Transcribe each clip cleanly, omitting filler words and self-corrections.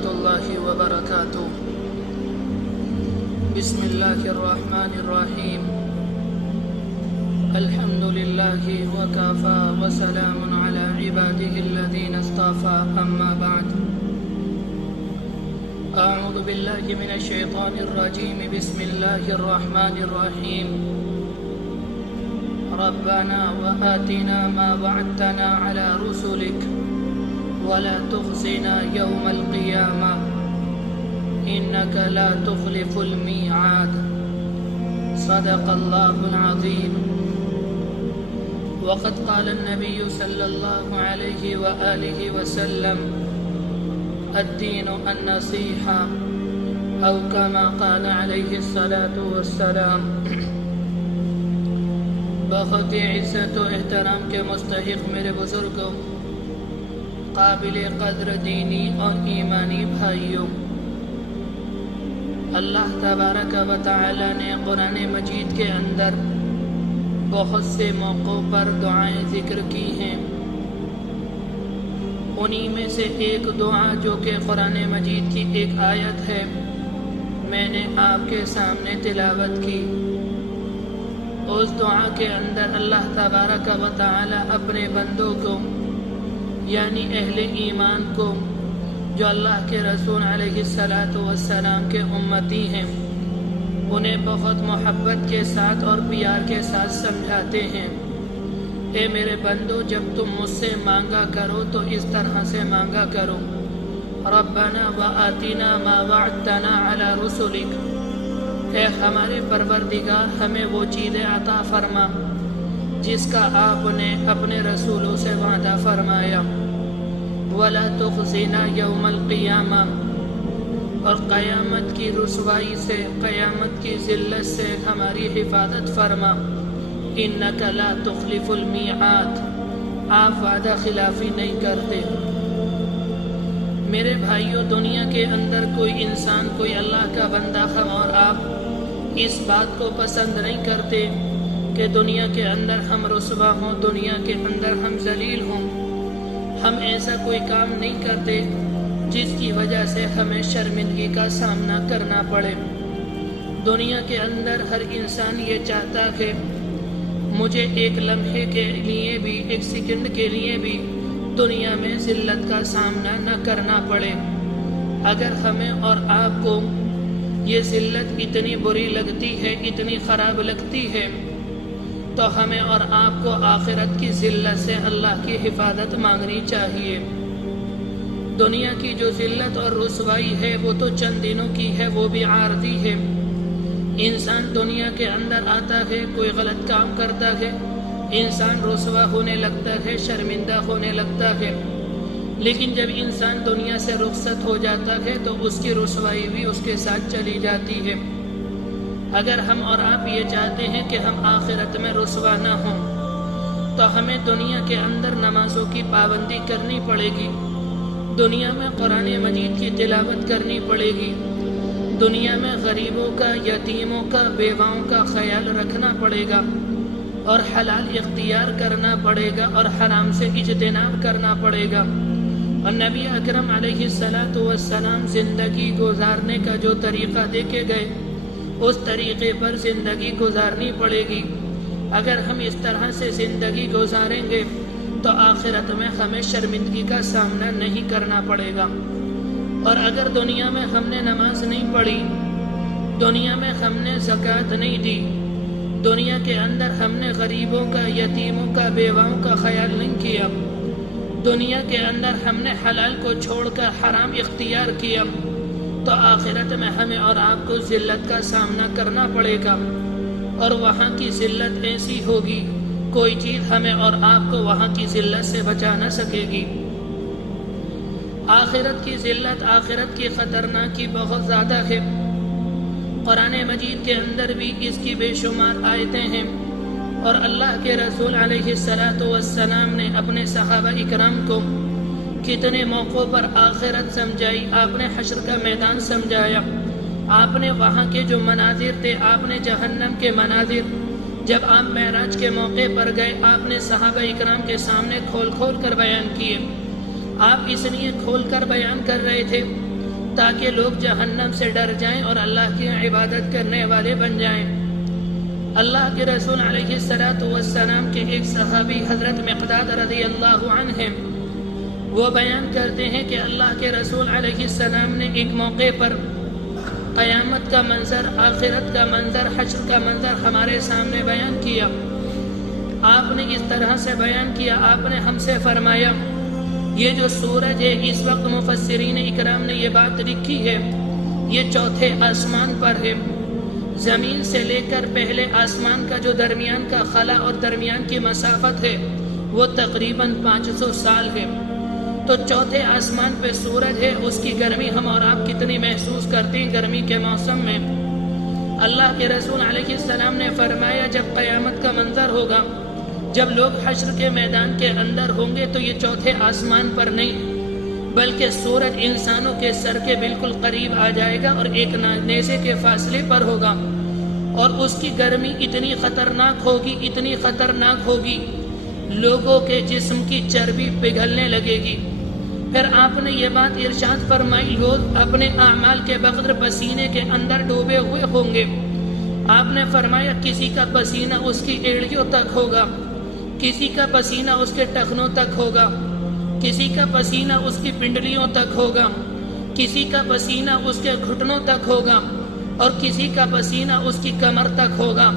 ورحمة الله وبركاته. بسم الله الرحمن الرحيم. الحمد لله وكفى وسلام على عباده الذين اصطفى، أما بعد. أعوذ بالله من الشيطان الرجيم. بسم الله الرحمن الرحيم. ربنا وآتنا ما وعدتنا على رسلك ولا تخزنا يوم القيامة إنك لا تخلف الميعاد. صدق الله العظيم. وقد قال النبي صلى الله عليه وآله وسلم: الدين النصيحة، أو كما قال عليه الصلاة والسلام. بہت ہی عزت و احترام کے مستحق میرے بزرگوں، قابل قدر دینی اور ایمانی بھائیوں، اللہ تبارک و تعالی نے قرآن مجید کے اندر بہت سے موقعوں پر دعائیں ذکر کی ہیں. انہی میں سے ایک دعا جو کہ قرآن مجید کی ایک آیت ہے، میں نے آپ کے سامنے تلاوت کی. اس دعا کے اندر اللہ تبارک و تعالی اپنے بندوں کو، یعنی اہل ایمان کو جو اللہ کے رسول علیہ السلام کے امتی ہیں، انہیں بہت محبت کے ساتھ اور پیار کے ساتھ سمجھاتے ہیں: اے میرے بندو، جب تم مجھ سے مانگا کرو تو اس طرح سے مانگا کرو: ربنا وآتنا ما وعدتنا علی رسلک، اے ہمارے پروردگار ہمیں وہ چیزیں عطا فرما جس کا آپ نے اپنے رسولوں سے وعدہ فرمایا. ولا تخزنا یوم القیامہ، اور قیامت کی رسوائی سے، قیامت کی ذلت سے ہماری حفاظت فرما. انک لا تخلف المیعاد، آپ وعدہ خلافی نہیں کرتے. میرے بھائیوں، دنیا کے اندر کوئی انسان، کوئی اللہ کا بندہ، ہم اور آپ اس بات کو پسند نہیں کرتے کہ دنیا کے اندر ہم رسوا ہوں، دنیا کے اندر ہم ذلیل ہوں. ہم ایسا کوئی کام نہیں کرتے جس کی وجہ سے ہمیں شرمندگی کا سامنا کرنا پڑے. دنیا کے اندر ہر انسان یہ چاہتا ہے مجھے ایک لمحے کے لیے بھی، ایک سیکنڈ کے لیے بھی دنیا میں ذلت کا سامنا نہ کرنا پڑے. اگر ہمیں اور آپ کو یہ ذلت اتنی بری لگتی ہے، اتنی خراب لگتی ہے، تو ہمیں اور آپ کو آخرت کی ذلت سے اللہ کی حفاظت مانگنی چاہیے. دنیا کی جو ذلت اور رسوائی ہے وہ تو چند دنوں کی ہے، وہ بھی عارضی ہے. انسان دنیا کے اندر آتا ہے، کوئی غلط کام کرتا ہے، انسان رسوا ہونے لگتا ہے، شرمندہ ہونے لگتا ہے. لیکن جب انسان دنیا سے رخصت ہو جاتا ہے تو اس کی رسوائی بھی اس کے ساتھ چلی جاتی ہے. اگر ہم اور آپ یہ چاہتے ہیں کہ ہم آخرت میں رسوا نہ ہوں تو ہمیں دنیا کے اندر نمازوں کی پابندی کرنی پڑے گی، دنیا میں قرآن مجید کی تلاوت کرنی پڑے گی، دنیا میں غریبوں کا، یتیموں کا، بیواؤں کا خیال رکھنا پڑے گا، اور حلال اختیار کرنا پڑے گا، اور حرام سے اجتناب کرنا پڑے گا. اور نبی اکرم علیہ السلام زندگی گزارنے کا جو طریقہ دے کے گئے، اس طریقے پر زندگی گزارنی پڑے گی. اگر ہم اس طرح سے زندگی گزاریں گے تو آخرت میں ہمیں شرمندگی کا سامنا نہیں کرنا پڑے گا. اور اگر دنیا میں ہم نے نماز نہیں پڑھی، دنیا میں ہم نے زکوٰۃ نہیں دی، دنیا کے اندر ہم نے غریبوں کا، یتیموں کا، بیواؤں کا خیال نہیں کیا، دنیا کے اندر ہم نے حلال کو چھوڑ کر حرام اختیار کیا، تو آخرت میں ہمیں اور آپ کو ذلت کا سامنا کرنا پڑے گا. اور وہاں کی ذلت ایسی ہوگی، کوئی چیز ہمیں اور آپ کو وہاں کی ذلت سے بچا نہ سکے گی. آخرت کی ذلت، آخرت کی خطرناکی بہت زیادہ ہے. قرآن مجید کے اندر بھی اس کی بے شمار آیتیں ہیں، اور اللہ کے رسول علیہ السلام نے اپنے صحابہ اکرام کو کتنے موقعوں پر آخرت سمجھائی. آپ نے حشر کا میدان سمجھایا، آپ نے وہاں کے جو مناظر تھے، آپ نے جہنم کے مناظر، جب آپ معراج کے موقع پر گئے، آپ نے صحابہ اکرام کے سامنے کھول کھول کر بیان کیے. آپ اس لیے کھول کر بیان کر رہے تھے تاکہ لوگ جہنم سے ڈر جائیں اور اللہ کی عبادت کرنے والے بن جائیں۔ اللہ کے رسول علیہ السلام کے ایک صحابی حضرت مقداد رضی اللہ عنہ وہ بیان کرتے ہیں کہ اللہ کے رسول علیہ السلام نے ایک موقع پر قیامت کا منظر، آخرت کا منظر، حشر کا منظر ہمارے سامنے بیان کیا۔ آپ نے اس طرح سے بیان کیا، آپ نے ہم سے فرمایا یہ جو سورج ہے اس وقت مفسرین اکرام نے یہ بات لکھی ہے یہ چوتھے آسمان پر ہے، زمین سے لے کر پہلے آسمان کا جو درمیان کا خلا اور درمیان کی مسافت ہے وہ تقریباً 500 سال ہے۔ تو چوتھے آسمان پہ سورج ہے، اس کی گرمی ہم اور آپ کتنی محسوس کرتے ہیں گرمی کے موسم میں۔ اللہ کے رسول علیہ السلام نے فرمایا جب قیامت کا منظر ہوگا، جب لوگ حشر کے میدان کے اندر ہوں گے تو یہ چوتھے آسمان پر نہیں بلکہ سورج انسانوں کے سر کے بالکل قریب آ جائے گا اور ایک نیزے کے فاصلے پر ہوگا، اور اس کی گرمی اتنی خطرناک ہوگی، اتنی خطرناک ہوگی، لوگوں کے جسم کی چربی پگھلنے لگے گی۔ پھر آپ نے یہ بات ارشاد فرمائی لوگ اپنے اعمال کے بغیر پسینے کے اندر ڈوبے ہوئے ہوں گے۔ آپ نے فرمایا کسی کا پسینہ اس کی ایڑیوں تک ہوگا، کسی کا پسینہ اس کے ٹخنوں تک ہوگا، کسی کا پسینہ اس کی پنڈلیوں تک ہوگا، کسی کا پسینہ اس کے گھٹنوں تک ہوگا، اور کسی کا پسینہ اس کی کمر تک ہوگا،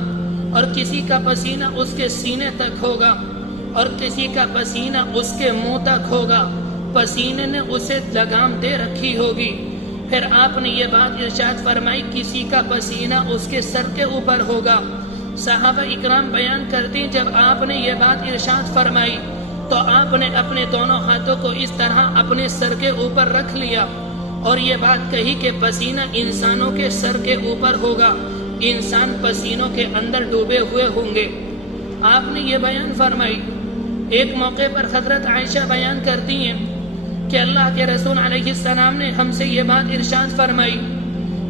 اور کسی کا پسینہ اس کے سینے تک ہوگا، اور کسی کا پسینہ اس کے منہ تک ہوگا۔ پسینے نے اسے لگام دے رکھی ہوگی۔ پھر آپ نے یہ بات ارشاد فرمائی کسی کا پسینہ اس کے سر کے اوپر ہوگا۔ صحابہ اکرام بیان کرتے ہیں جب آپ نے یہ بات ارشاد فرمائی تو آپ نے اپنے دونوں ہاتھوں کو اس طرح اپنے سر کے اوپر رکھ لیا اور یہ بات کہی کہ پسینہ انسانوں کے سر کے اوپر ہوگا، انسان پسینوں کے اندر ڈوبے ہوئے ہوں گے۔ آپ نے یہ بیان فرمائی۔ ایک موقع پر حضرت عائشہ بیان کرتی ہیں کہ اللہ کے رسول علیہ السلام نے ہم سے یہ بات ارشاد فرمائی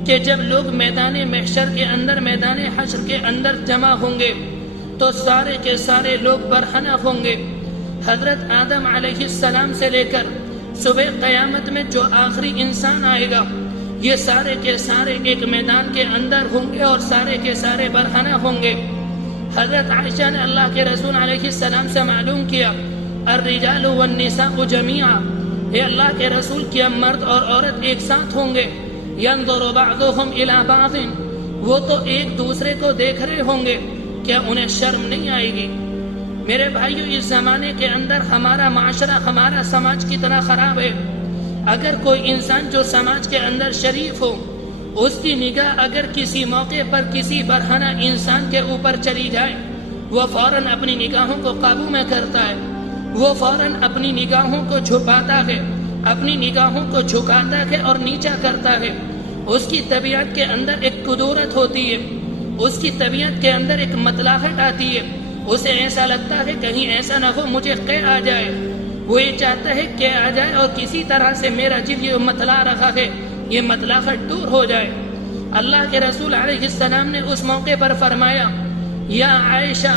کہ جب لوگ میدان محشر کے اندر، میدان حشر کے اندر جمع ہوں گے تو سارے کے سارے لوگ برہنہ ہوں گے۔ حضرت آدم علیہ السلام سے لے کر صبح قیامت میں جو آخری انسان آئے گا یہ سارے کے سارے ایک میدان کے اندر ہوں گے اور سارے کے سارے برہنہ ہوں گے۔ حضرت عائشہ نے اللہ کے رسول علیہ السلام سے معلوم کیا الرجال والنساء جميعا، اے اللہ کے رسول کیا مرد اور عورت ایک ساتھ ہوں گے؟ ينظر بعضهم الى بعض، وہ تو ایک دوسرے کو دیکھ رہے ہوں گے، کیا انہیں شرم نہیں آئے گی؟ میرے بھائیو اس زمانے کے اندر ہمارا معاشرہ، ہمارا سماج کتنا خراب ہے۔ اگر کوئی انسان جو سماج کے اندر شریف ہو اس کی نگاہ اگر کسی موقع پر کسی برہنہ انسان کے اوپر چلی جائے وہ فوراً اپنی نگاہوں کو قابو میں کرتا ہے، وہ فوراً اپنی نگاہوں کو چھپاتا ہے، اپنی نگاہوں کو جھکاتا ہے اور نیچا کرتا ہے۔ اس کی طبیعت کے اندر ایک قدورت ہوتی ہے، اس کی طبیعت کے اندر ایک مطلاحت آتی ہے، اسے ایسا لگتا ہے کہیں ایسا نہ ہو مجھے قے آ جائے، وہ یہ چاہتا ہے کہ آ جائے اور کسی طرح سے میرا جب یہ مطلع رہا ہے یہ مطلقت دور ہو جائے۔ اللہ کے رسول علیہ السلام نے اس موقع پر فرمایا یا عائشہ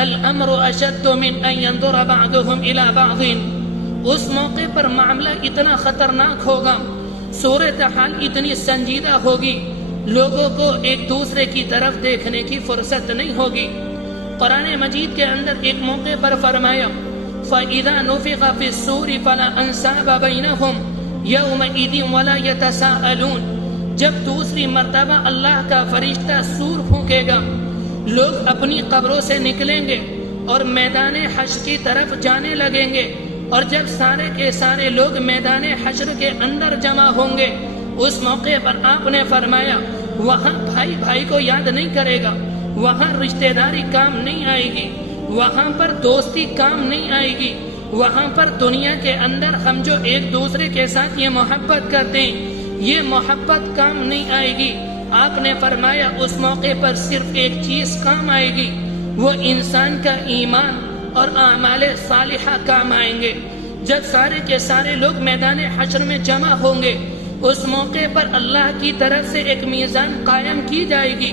الامر اشد من ان ينظر بعضهم الى بعض، اس موقع پر معاملہ اتنا خطرناک ہوگا، صورتحال اتنی سنجیدہ ہوگی، لوگوں کو ایک دوسرے کی طرف دیکھنے کی فرصت نہیں ہوگی۔ قرآن مجید کے اندر ایک موقع پر فرمایا فَإِذَا نُفِخَ فِي الصُّورِ فَلَا أَنْسَابَ بَيْنَهُمْ يَوْمَئِذٍ وَلَا يَتَسَاءَلُونَ، جب دوسری مرتبہ اللہ کا فرشتہ سور پھونکے گا لوگ اپنی قبروں سے نکلیں گے اور میدان حشر کی طرف جانے لگیں گے، اور جب سارے کے سارے لوگ میدان حشر کے اندر جمع ہوں گے اس موقع پر آپ نے فرمایا وہاں بھائی بھائی کو یاد نہیں کرے گا، وہاں رشتہ داری کام نہیں آئے گی، وہاں پر دوستی کام نہیں آئے گی، وہاں پر دنیا کے اندر ہم جو ایک دوسرے کے ساتھ یہ محبت کرتے ہیں یہ محبت کام نہیں آئے گی۔ آپ نے فرمایا اس موقع پر صرف ایک چیز کام آئے گی، وہ انسان کا ایمان اور اعمال صالحہ کام آئیں گے۔ جب سارے کے سارے لوگ میدان حشر میں جمع ہوں گے اس موقع پر اللہ کی طرف سے ایک میزان قائم کی جائے گی،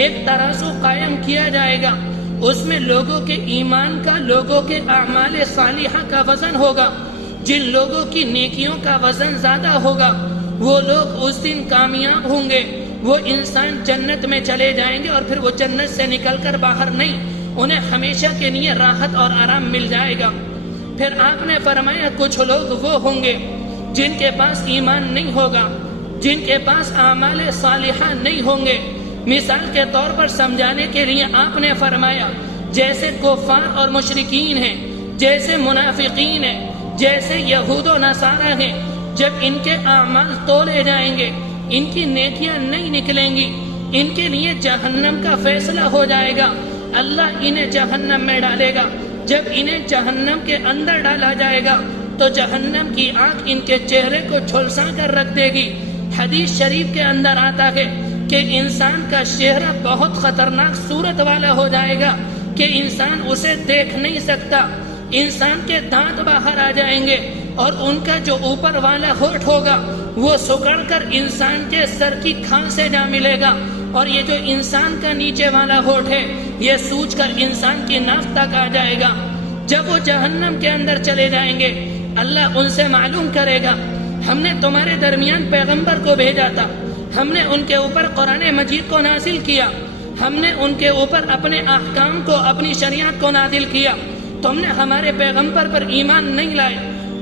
ایک ترازو قائم کیا جائے گا، اس میں لوگوں کے ایمان کا، لوگوں کے اعمال صالحہ کا وزن ہوگا۔ جن لوگوں کی نیکیوں کا وزن زیادہ ہوگا وہ لوگ اس دن کامیاب ہوں گے، وہ انسان جنت میں چلے جائیں گے اور پھر وہ جنت سے نکل کر باہر نہیں، انہیں ہمیشہ کے لیے راحت اور آرام مل جائے گا۔ پھر آپ نے فرمایا کچھ لوگ وہ ہوں گے جن کے پاس ایمان نہیں ہوگا، جن کے پاس اعمال صالحہ نہیں ہوں گے۔ مثال کے طور پر سمجھانے کے لیے آپ نے فرمایا جیسے کفار اور مشرکین ہیں، جیسے منافقین ہیں، جیسے یہود و نصارہ ہیں، جب ان کے اعمال تولے جائیں گے، ان کی نیکیاں نہیں نکلیں گی، ان کے لیے جہنم کا فیصلہ ہو جائے گا، اللہ انہیں جہنم میں ڈالے گا۔ جب انہیں جہنم کے اندر ڈالا جائے گا تو جہنم کی آگ ان کے چہرے کو جھلسا کر رکھ دے گی۔ حدیث شریف کے اندر آتا ہے کہ انسان کا چہرہ بہت خطرناک صورت والا ہو جائے گا کہ انسان اسے دیکھ نہیں سکتا، انسان کے دانت باہر آ جائیں گے اور ان کا جو اوپر والا ہونٹ ہوگا وہ سکڑ کر انسان کے سر کی کھال سے جا ملے گا، اور یہ جو انسان کا نیچے والا ہونٹ ہے یہ سوج کر انسان کی ناف تک آ جائے گا۔ جب وہ جہنم کے اندر چلے جائیں گے اللہ ان سے معلوم کرے گا ہم نے تمہارے درمیان پیغمبر کو بھیجا تھا، ہم نے ان کے اوپر قرآن مجید کو نازل کیا، ہم نے ان کے اوپر اپنے احکام کو، اپنی شریعت کو نازل کیا، تم نے ہمارے پیغمبر پر ایمان نہیں لائے،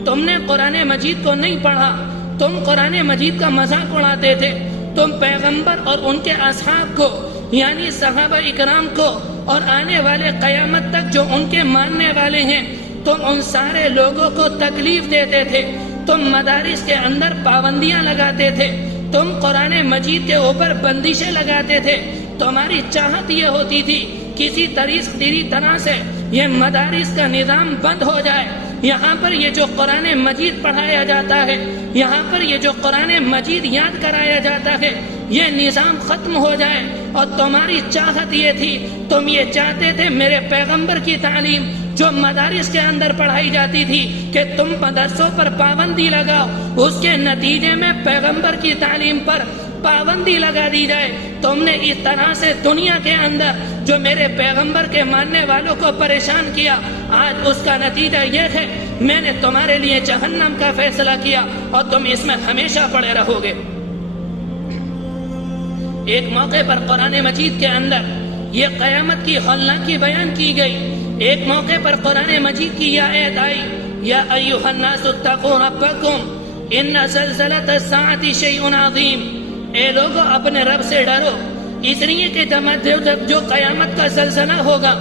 تم نے قرآن مجید کو نہیں پڑھا، تم قرآن مجید کا مذاق اڑاتے تھے، تم پیغمبر اور ان کے اصحاب کو یعنی صحابہ اکرام کو اور آنے والے قیامت تک جو ان کے ماننے والے ہیں، تم ان سارے لوگوں کو تکلیف دیتے تھے، تم مدارس کے اندر پابندیاں لگاتے تھے، تم قرآن مجید کے اوپر بندشیں لگاتے تھے، تمہاری چاہت یہ ہوتی تھی کسی طرح سے یہ مدارس کا نظام بند ہو جائے، یہاں پر یہ جو قرآن مجید پڑھایا جاتا ہے، یہاں پر یہ جو قرآن مجید یاد کرایا جاتا ہے، یہ نظام ختم ہو جائے، اور تمہاری چاہت یہ تھی، تم یہ چاہتے تھے میرے پیغمبر کی تعلیم جو مدارس کے اندر پڑھائی جاتی تھی کہ تم مدرسوں پر پابندی لگاؤ، اس کے نتیجے میں پیغمبر کی تعلیم پر پابندی لگا دی جائے۔ تم نے اس طرح سے دنیا کے اندر جو میرے پیغمبر کے ماننے والوں کو پریشان کیا، آج اس کا نتیجہ یہ ہے میں نے تمہارے لیے جہنم کا فیصلہ کیا اور تم اس میں ہمیشہ پڑے رہو گے۔ ایک موقع پر قرآن مجید کے اندر یہ قیامت کی ہولناکی بیان کی گئی، ایک موقع پر قرآن مجید کی یہ آیت آئی، یا ایھا الناس اتقوا ربکم ان زلزلۃ الساعۃ شیء عظیم، اے لوگو اپنے رب سے ڈرو، اس لیے کہ جو قیامت کا زلزلہ ہوگا،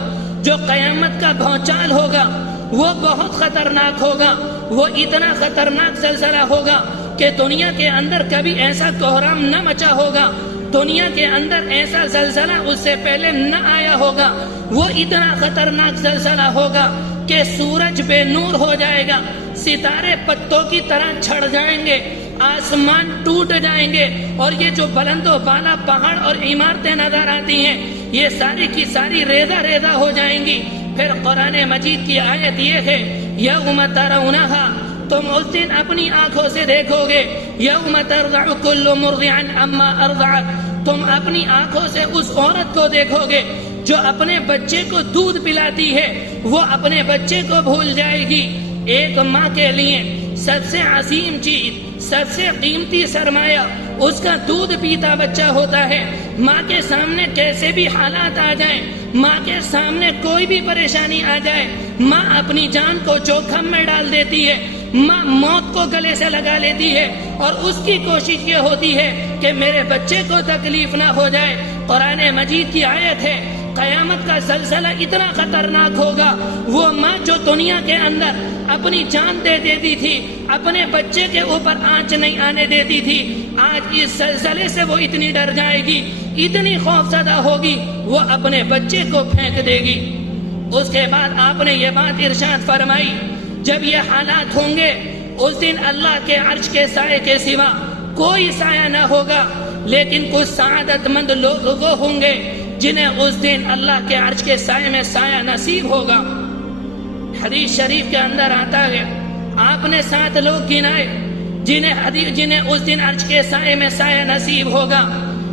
جو قیامت کا بھونچال ہوگا وہ بہت خطرناک ہوگا، وہ اتنا خطرناک زلزلہ ہوگا کہ دنیا کے اندر کبھی ایسا کوہرام نہ مچا ہوگا، دنیا کے اندر ایسا زلزلہ اس سے پہلے نہ آیا ہوگا، وہ اتنا خطرناک زلزلہ ہوگا کہ سورج بے نور ہو جائے گا، ستارے پتوں کی طرح چھڑ جائیں گے، آسمان ٹوٹ جائیں گے، اور یہ جو بلند و بالا پہاڑ اور عمارتیں نظر آتی ہیں یہ ساری کی ساری ریزہ ریزہ ہو جائیں گی۔ پھر قرآن مجید کی آیت یہ ہے، یوم ترونہا، تم اس دن اپنی آنکھوں سے دیکھو گے، یوم ترضع کل مرضع عما ارضعت، تم اپنی آنکھوں سے اس عورت کو دیکھو گے جو اپنے بچے کو دودھ پلاتی ہے، وہ اپنے بچے کو بھول جائے گی۔ ایک ماں کے لیے سب سے عظیم چیز، سب سے قیمتی سرمایہ اس کا دودھ پیتا بچہ ہوتا ہے۔ ماں کے سامنے کیسے بھی حالات آ جائیں، ماں کے سامنے کوئی بھی پریشانی آ جائے، ماں اپنی جان کو جوخم میں ڈال دیتی ہے، ماں موت کو گلے سے لگا لیتی ہے، اور اس کی کوشش یہ ہوتی ہے کہ میرے بچے کو تکلیف نہ ہو جائے۔ قرآن مجید کی آیت ہے قیامت کا زلزلہ اتنا خطرناک ہوگا، وہ ماں جو دنیا کے اندر اپنی جان دے دیتی تھی، اپنے بچے کے اوپر آنچ نہیں آنے دیتی تھی، آج اس زلزلے سے وہ اتنی ڈر جائے گی، اتنی خوفزدہ ہوگی، وہ اپنے بچے کو پھینک دے گی۔ اس کے بعد آپ نے یہ بات ارشاد فرمائی، جب یہ حالات ہوں گے اس دن اللہ کے عرش کے سائے کے سوا کوئی سایہ نہ ہوگا، لیکن کچھ سعادت مند لوگ وہ ہوں گے جنہیں اس دن اللہ کے عرش کے سائے میں سایہ نصیب ہوگا۔ حدیث شریف کے اندر آتا ہے آپ نے 7 لوگ گنائے جنہیں اس دن عرش کے سائے میں سایہ نصیب ہوگا۔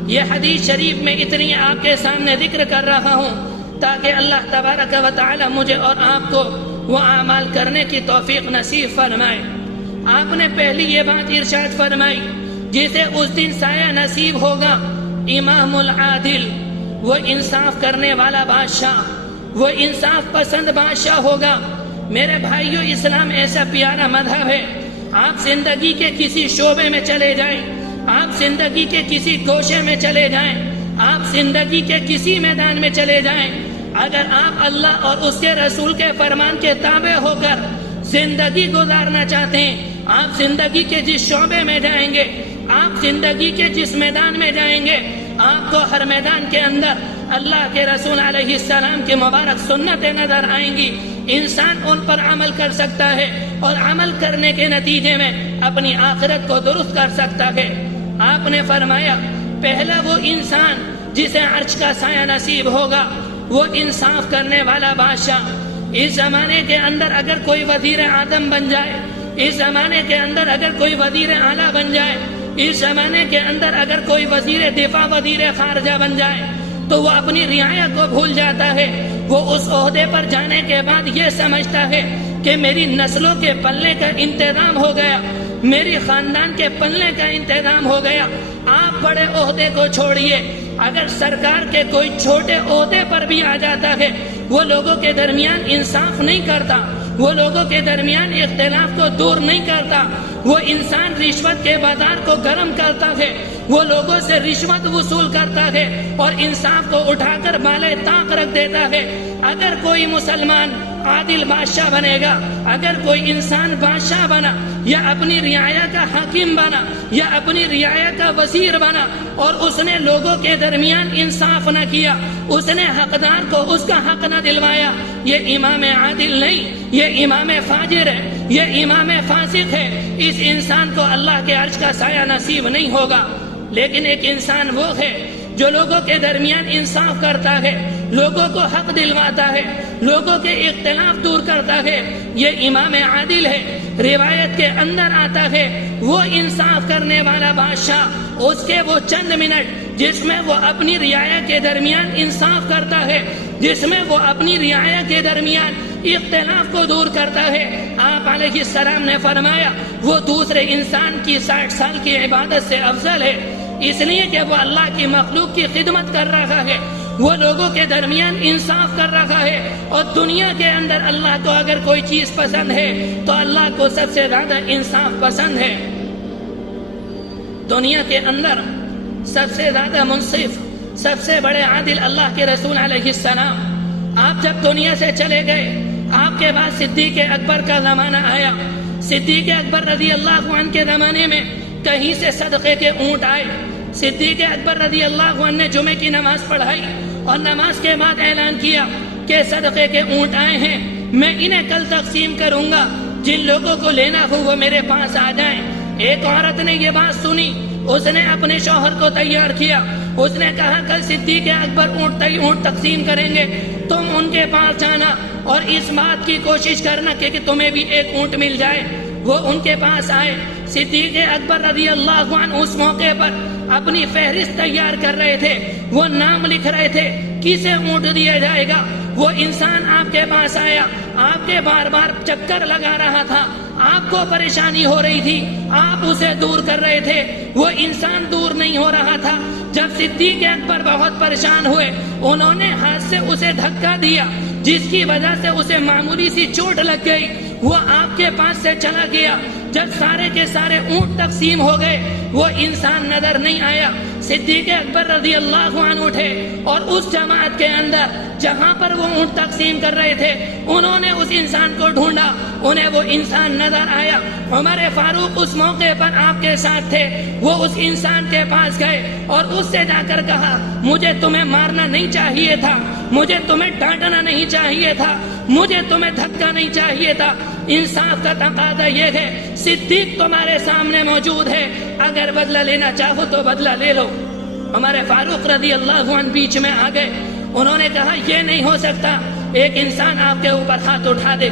یہ حدیث شریف میں اتنی آپ کے سامنے ذکر کر رہا ہوں تاکہ اللہ تبارک و تعالی مجھے اور آپ کو وہ اعمال کرنے کی توفیق نصیب فرمائے۔ آپ نے پہلی یہ بات ارشاد فرمائی جسے اس دن سایہ نصیب ہوگا امام العادل، وہ انصاف کرنے والا بادشاہ، وہ انصاف پسند بادشاہ ہوگا۔ میرے بھائیوں، اسلام ایسا پیارا مذہب ہے، آپ زندگی کے کسی شعبے میں چلے جائیں، آپ زندگی کے کسی گوشے میں چلے جائیں، آپ زندگی کے کسی میدان میں چلے جائیں، اگر آپ اللہ اور اس کے رسول کے فرمان کے تابع ہو کر زندگی گزارنا چاہتے ہیں، آپ زندگی کے جس شعبے میں جائیں گے، آپ زندگی کے جس میدان میں جائیں گے، آپ کو ہر میدان کے اندر اللہ کے رسول علیہ السلام کی مبارک سنتیں نظر آئیں گی۔ انسان ان پر عمل کر سکتا ہے اور عمل کرنے کے نتیجے میں اپنی آخرت کو درست کر سکتا ہے۔ آپ نے فرمایا، پہلا وہ انسان جسے عرش کا سایہ نصیب ہوگا، وہ انصاف کرنے والا بادشاہ۔ اس زمانے کے اندر اگر کوئی وزیر اعظم بن جائے، اس زمانے کے اندر اگر کوئی وزیر اعلیٰ بن جائے، اس زمانے کے اندر اگر کوئی وزیر دفاع، وزیر خارجہ بن جائے، تو وہ اپنی رعایا کو بھول جاتا ہے۔ وہ اس عہدے پر جانے کے بعد یہ سمجھتا ہے کہ میری نسلوں کے پلنے کا انتظام ہو گیا، میری خاندان کے پلنے کا انتظام ہو گیا۔ آپ بڑے عہدے کو چھوڑیے، اگر سرکار کے کوئی چھوٹے عہدے پر بھی آ جاتا ہے، وہ لوگوں کے درمیان انصاف نہیں کرتا، وہ لوگوں کے درمیان اختلاف کو دور نہیں کرتا، وہ انسان رشوت کے بازار کو گرم کرتا ہے، وہ لوگوں سے رشوت وصول کرتا ہے اور انصاف کو اٹھا کر بالائے طاق رکھ دیتا ہے۔ اگر کوئی مسلمان عادل بادشاہ بنے گا، اگر کوئی انسان بادشاہ بنا یا اپنی رعایا کا حاکم بنا یا اپنی رعایا کا وزیر بنا اور اس نے لوگوں کے درمیان انصاف نہ کیا، اس نے حقدار کو اس کا حق نہ دلوایا، یہ امام عادل نہیں، یہ امام فاجر ہے، یہ امام فاسق ہے۔ اس انسان کو اللہ کے عرش کا سایہ نصیب نہیں ہوگا۔ لیکن ایک انسان وہ ہے جو لوگوں کے درمیان انصاف کرتا ہے، لوگوں کو حق دلواتا ہے، لوگوں کے اختلاف دور کرتا ہے، یہ امام عادل ہے۔ روایت کے اندر آتا ہے، وہ انصاف کرنے والا بادشاہ، اس کے وہ چند منٹ جس میں وہ اپنی رعایا کے درمیان انصاف کرتا ہے، جس میں وہ اپنی رعایا کے درمیان اختلاف کو دور کرتا ہے، آپ علیہ السلام نے فرمایا وہ دوسرے انسان کی 60 سال کی عبادت سے افضل ہے، اس لیے کہ وہ اللہ کی مخلوق کی خدمت کر رہا ہے، وہ لوگوں کے درمیان انصاف کر رہا ہے۔ اور دنیا کے اندر اللہ کو اگر کوئی چیز پسند ہے تو اللہ کو سب سے زیادہ انصاف پسند ہے۔ دنیا کے اندر سب سے زیادہ منصف، سب سے بڑے عادل اللہ کے رسول علیہ السلام۔ آپ جب دنیا سے چلے گئے، آپ کے بعد صدیق اکبر کا زمانہ آیا۔ صدیق اکبر رضی اللہ عنہ کے زمانے میں کہیں سے صدقے کے اونٹ آئے۔ صدیق اکبر رضی اللہ عنہ نے جمعے کی نماز پڑھائی اور نماز کے بعد اعلان کیا کہ صدقے کے اونٹ آئے ہیں، میں انہیں کل تقسیم کروں گا، جن لوگوں کو لینا ہو وہ میرے پاس آ جائیں۔ ایک عورت نے یہ بات سنی، اس نے اپنے شوہر کو تیار کیا، اس نے کہا کل صدیق اکبر اونٹ تقسیم کریں گے، تم ان کے پاس جانا اور اس بات کی کوشش کرنا کہ تمہیں بھی ایک اونٹ مل جائے۔ وہ ان کے پاس آئے۔ صدیق اکبر رضی اللہ عنہ اس موقع پر اپنی فہرست تیار کر رہے تھے، وہ نام لکھ رہے تھے کسے اونٹ دیا جائے گا۔ وہ انسان آپ کے پاس آیا، آپ کے بار بار چکر لگا رہا تھا، آپ کو پریشانی ہو رہی تھی، آپ اسے دور کر رہے تھے، وہ انسان دور نہیں ہو رہا تھا۔ جب صدیق اکبر بہت پریشان ہوئے، انہوں نے ہاتھ سے اسے دھکا دیا، جس کی وجہ سے اسے معمولی سی چوٹ لگ گئی، وہ آپ کے پاس سے چلا گیا۔ جب سارے کے سارے اونٹ تقسیم ہو گئے، وہ انسان نظر نہیں آیا۔ صدیق اکبر رضی اللہ عنہ اٹھے اور اس جماعت کے اندر جہاں پر وہ اونٹ تقسیم کر رہے تھے، انہوں نے اس انسان کو ڈھونڈا، انہیں وہ انسان نظر آیا۔ عمر فاروق اس موقع پر آپ کے ساتھ تھے، وہ اس انسان کے پاس گئے اور اس سے جا کر کہا مجھے تمہیں مارنا نہیں چاہیے تھا، مجھے تمہیں ڈانٹنا نہیں چاہیے تھا، مجھے تمہیں دھکا نہیں چاہیے تھا۔ انصاف کا تقاضا یہ ہے، صدیق تمہارے سامنے موجود ہے، اگر بدلہ لینا چاہو تو بدلہ لے لو۔ عمر فاروق رضی اللہ عنہ بیچ میں آ گئے، انہوں نے کہا یہ نہیں ہو سکتا، ایک انسان آپ کے اوپر ہاتھ اٹھا دے۔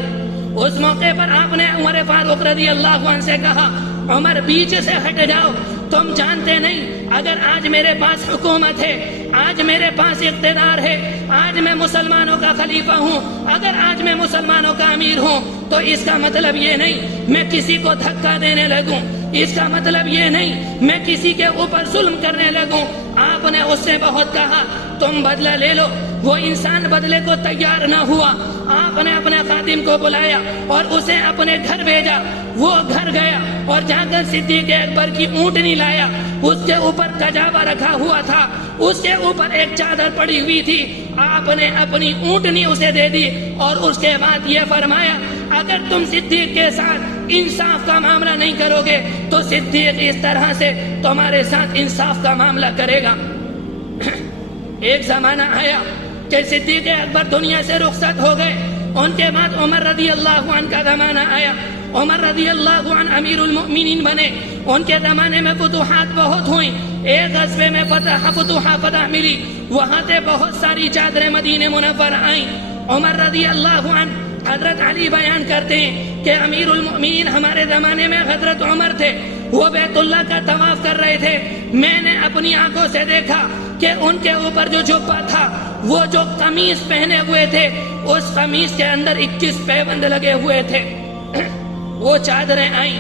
اس موقع پر آپ نے عمر فاروق رضی اللہ عنہ سے کہا عمر بیچ سے ہٹ جاؤ، تم جانتے نہیں اگر آج میرے پاس حکومت ہے، آج میرے پاس اقتدار ہے، آج میں مسلمانوں کا خلیفہ ہوں، اگر آج میں مسلمانوں کا امیر ہوں تو اس کا مطلب یہ نہیں میں کسی کو دھکا دینے لگوں، اس کا مطلب یہ نہیں میں کسی کے اوپر ظلم کرنے لگوں. آپ نے اس سے بہت کہا تم بدلہ لے لو. وہ انسان بدلے کو تیار نہ ہوا. آپ نے اپنے خادم کو بلایا اور اسے اپنے گھر بھیجا. وہ گھر گیا اور جا کر صدیق اکبر کی اونٹنی لایا. اس کے اوپر کجاوا رکھا ہوا تھا, اس کے اوپر ایک چادر پڑی ہوئی تھی. آپ نے اپنی اونٹنی اسے دے دی اور اس کے بعد یہ فرمایا اگر تم صدیق کے ساتھ انصاف کا معاملہ نہیں کرو گے تو صدیق اس طرح سے تمہارے ساتھ انصاف کا معاملہ کرے گا. ایک زمانہ آیا کہ صدیق اکبر دنیا سے رخصت ہو گئے. ان کے بعد عمر رضی اللہ عنہ کا زمانہ آیا. عمر رضی اللہ عنہ امیر المؤمنین بنے. ان کے زمانے میں فتوحات بہت ہوئیں. ایک غزوے میں فتح ملی. وہاں سے بہت ساری چادریں مدینہ منور آئیں. عمر رضی اللہ عنہ حضرت علی بیان کرتے ہیں کہ امیر المؤمنین ہمارے زمانے میں حضرت عمر تھے. وہ بیت اللہ کا طواف کر رہے تھے. میں نے اپنی آنکھوں سے دیکھا کہ ان کے اوپر جو جبہ تھا, وہ جو قمیص پہنے ہوئے تھے, اس قمیص کے اندر 21 پیوند لگے ہوئے تھے. وہ چادریں آئیں.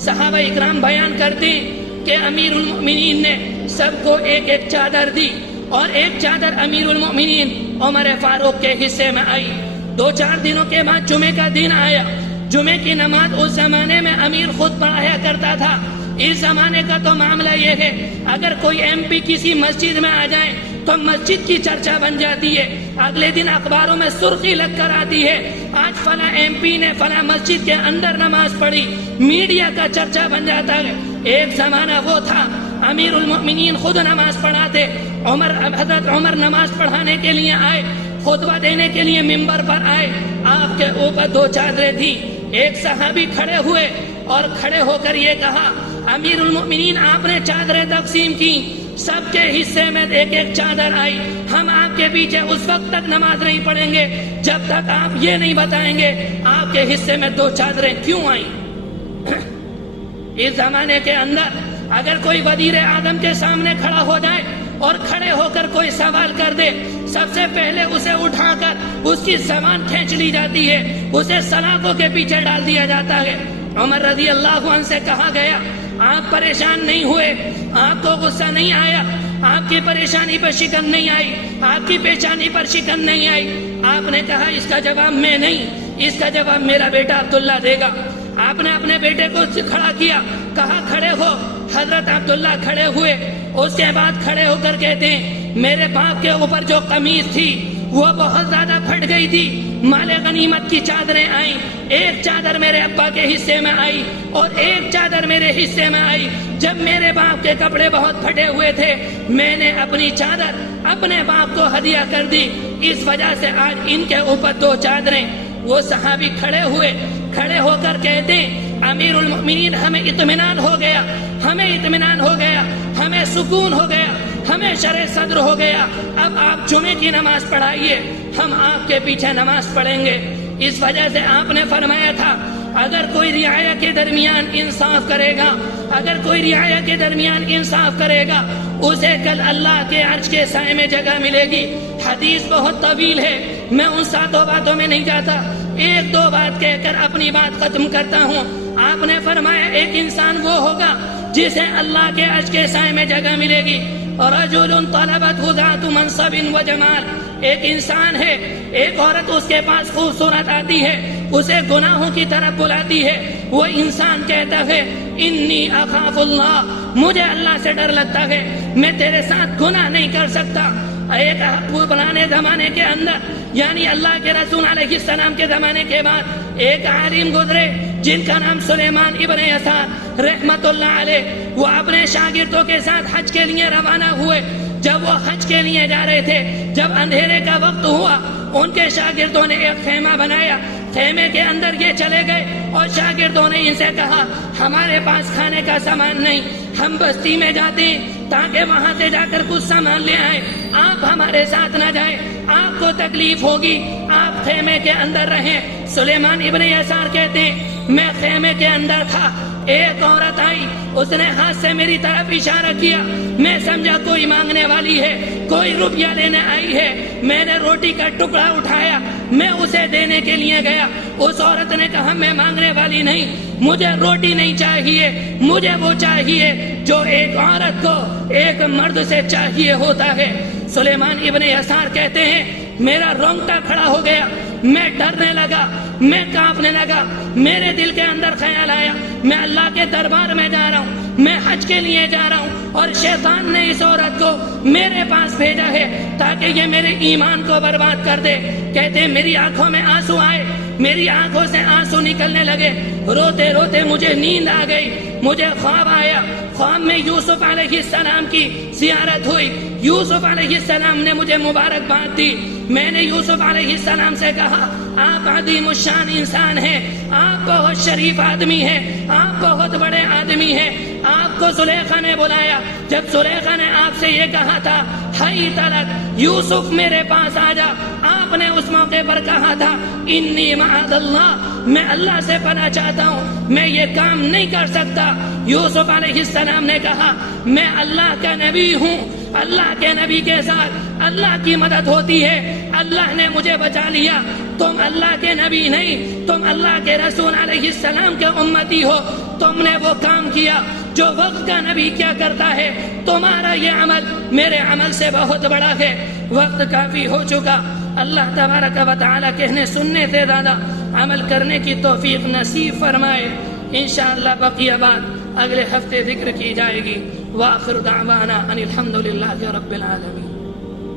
صحابہ اکرام بیان کرتے ہیں کہ امیر المؤمنین نے سب کو ایک ایک چادر دی اور ایک چادر امیر المؤمنین عمر فاروق کے حصے میں آئی. 2-4 دنوں کے بعد جمعے کا دن آیا. جمعے کی نماز اس زمانے میں امیر خود پڑھایا کرتا تھا. اس زمانے کا تو معاملہ یہ ہے اگر کوئی ایم پی کسی مسجد میں آ جائے تو مسجد کی چرچا بن جاتی ہے. اگلے دن اخباروں میں سرخی لگ کر آتی ہے آج فلاں ایم پی نے فلاں مسجد کے اندر نماز پڑھی. میڈیا کا چرچا بن جاتا ہے. ایک زمانہ وہ تھا امیر المؤمنین خود نماز پڑھاتے. حضرت عمر نماز پڑھانے کے لیے آئے, خطبہ دینے کے لیے منبر پر آئے. آپ کے اوپر 2 چادریں تھیں. ایک صحابی کھڑے ہوئے اور کھڑے ہو کر یہ کہا امیر المؤمنین آپ نے چادریں تقسیم کی, سب کے حصے میں ایک ایک چادر آئی. ہم آپ کے پیچھے اس وقت تک نماز نہیں پڑھیں گے جب تک آپ یہ نہیں بتائیں گے آپ کے حصے میں 2 چادریں کیوں آئیں. اس زمانے کے اندر اگر کوئی وزیر اعظم کے سامنے کھڑا ہو جائے اور کھڑے ہو کر کوئی سوال کر دے, سب سے پہلے اسے اٹھا کر اس کی زبان کھینچ لی جاتی ہے, اسے سلاخوں کے پیچھے ڈال دیا جاتا ہے. عمر رضی اللہ عنہ سے کہا گیا آپ پریشان نہیں ہوئے, آپ کو غصہ نہیں آیا, آپ کی پریشانی پر شکن نہیں آئی, آپ کی پیشانی پر شکن نہیں آئی. آپ نے کہا اس کا جواب میں نہیں, اس کا جواب میرا بیٹا عبداللہ دے گا. آپ نے اپنے بیٹے کو کھڑا کیا, کہا کھڑے ہو. حضرت عبداللہ کھڑے ہوئے. اس کے بعد کھڑے ہو کر کہتے ہیں میرے باپ کے اوپر جو قمیض تھی وہ بہت زیادہ پھٹ گئی تھی. مال غنیمت کی چادریں آئیں. ایک چادر میرے ابا کے حصے میں آئی اور ایک چادر میرے حصے میں آئی. جب میرے باپ کے کپڑے بہت پھٹے ہوئے تھے میں نے اپنی چادر اپنے باپ کو ہدیہ کر دی. اس وجہ سے آج ان کے اوپر 2 چادریں. وہ صحابی کھڑے ہوئے, کھڑے ہو کر کہتے امیر المؤمنین ہمیں اطمینان ہو گیا, ہمیں اطمینان ہو گیا, ہمیں سکون ہو گیا, ہمیں شرح صدر ہو گیا. اب آپ جمعے کی نماز پڑھائیے, ہم آپ کے پیچھے نماز پڑھیں گے. اس وجہ سے آپ نے فرمایا تھا اگر کوئی رعایا کے درمیان انصاف کرے گا, اگر کوئی رعایا کے درمیان انصاف کرے گا اسے کل اللہ کے عرش کے سائے میں جگہ ملے گی. حدیث بہت طویل ہے, میں ان 7 باتوں میں نہیں جاتا, 1-2 بات کہہ کر اپنی بات ختم کرتا ہوں. آپ نے فرمایا ایک انسان وہ ہوگا جسے اللہ کے عرش کے سائے میں جگہ ملے گی. رجل طلبت ذات منصب و جمال, ایک انسان ہے, ایک عورت اس کے پاس خوبصورت آتی ہے, اسے گناہوں کی طرف بلاتی ہے. وہ انسان کہتا ہے انی اخاف اللہ, مجھے اللہ سے ڈر لگتا ہے, میں تیرے ساتھ گناہ نہیں کر سکتا. ایک پرانے زمانے کے اندر یعنی اللہ کے رسول علیہ السلام کے زمانے کے بعد ایک عالم گزرے جن کا نام سلیمان ابن یسار رحمت اللہ علیہ. وہ اپنے شاگردوں کے ساتھ حج کے لیے روانہ ہوئے. جب وہ حج کے لیے جا رہے تھے, جب اندھیرے کا وقت ہوا ان کے شاگردوں نے ایک خیمہ بنایا. خیمے کے اندر یہ چلے گئے اور شاگردوں نے ان سے کہا ہمارے پاس کھانے کا سامان نہیں, ہم بستی میں جاتے ہیں تاکہ وہاں سے جا کر کچھ سامان لے آئیں, آپ ہمارے ساتھ نہ جائیں, آپ کو تکلیف ہوگی, آپ خیمے کے اندر رہیں. سلیمان ابن یسار کہتے ہیں میں خیمے کے اندر تھا, ایک عورت آئی, اس نے ہاتھ سے میری طرف اشارہ کیا, میں سمجھا کوئی مانگنے والی ہے, کوئی روپیہ لینے آئی ہے. میں نے روٹی کا ٹکڑا اٹھایا, میں اسے دینے کے لیے گیا. اس عورت نے کہا میں مانگنے والی نہیں, مجھے روٹی نہیں چاہیے, مجھے وہ چاہیے جو ایک عورت کو ایک مرد سے چاہیے ہوتا ہے. سلیمان ابن یسار کہتے ہیں میرا رونگٹا کھڑا ہو گیا, میں ڈرنے لگا, میں کانپنے لگا. میرے دل کے اندر خیال آیا میں اللہ کے دربار میں جا رہا ہوں, میں حج کے لیے جا رہا ہوں, اور شیطان نے اس عورت کو میرے پاس بھیجا ہے تاکہ یہ میرے ایمان کو برباد کر دے. کہتے ہیں میری آنکھوں میں آنسو آئے, میری آنکھوں سے آنسو نکلنے لگے. روتے روتے مجھے نیند آ گئی, مجھے خواب آیا. خواب میں یوسف علیہ السلام کی زیارت ہوئی. یوسف علیہ السلام نے مجھے مبارکباد دی. میں نے یوسف علیہ السلام سے کہا آپ عظیم الشان انسان ہیں, آپ بہت شریف آدمی ہیں, آپ بہت بڑے آدمی ہیں. آپ کو زلیخا نے بلایا. جب زلیخا نے آپ سے یہ کہا تھا ہائی تلک یوسف میرے پاس آ جا, آپ نے اس موقع پر کہا تھا انی معاذ اللہ, میں اللہ سے پناہ چاہتا ہوں, میں یہ کام نہیں کر سکتا. یوسف علیہ السلام نے کہا میں اللہ کا نبی ہوں, اللہ کے نبی کے ساتھ اللہ کی مدد ہوتی ہے, اللہ نے مجھے بچا لیا. تم اللہ کے نبی نہیں, تم اللہ کے رسول علیہ السلام کے امتی ہو. تم نے وہ کام کیا جو وقت کا نبی کیا کرتا ہے. تمہارا یہ عمل میرے عمل سے بہت بڑا ہے. وقت کافی ہو چکا. اللہ تبارک و تعالی کہنے سننے سے زیادہ عمل کرنے کی توفیق نصیب فرمائے. انشاءاللہ بقیہ بات اگلے ہفتے ذکر کی جائے گی. وآخر دعوانا ان الحمد للہ رب العالمین.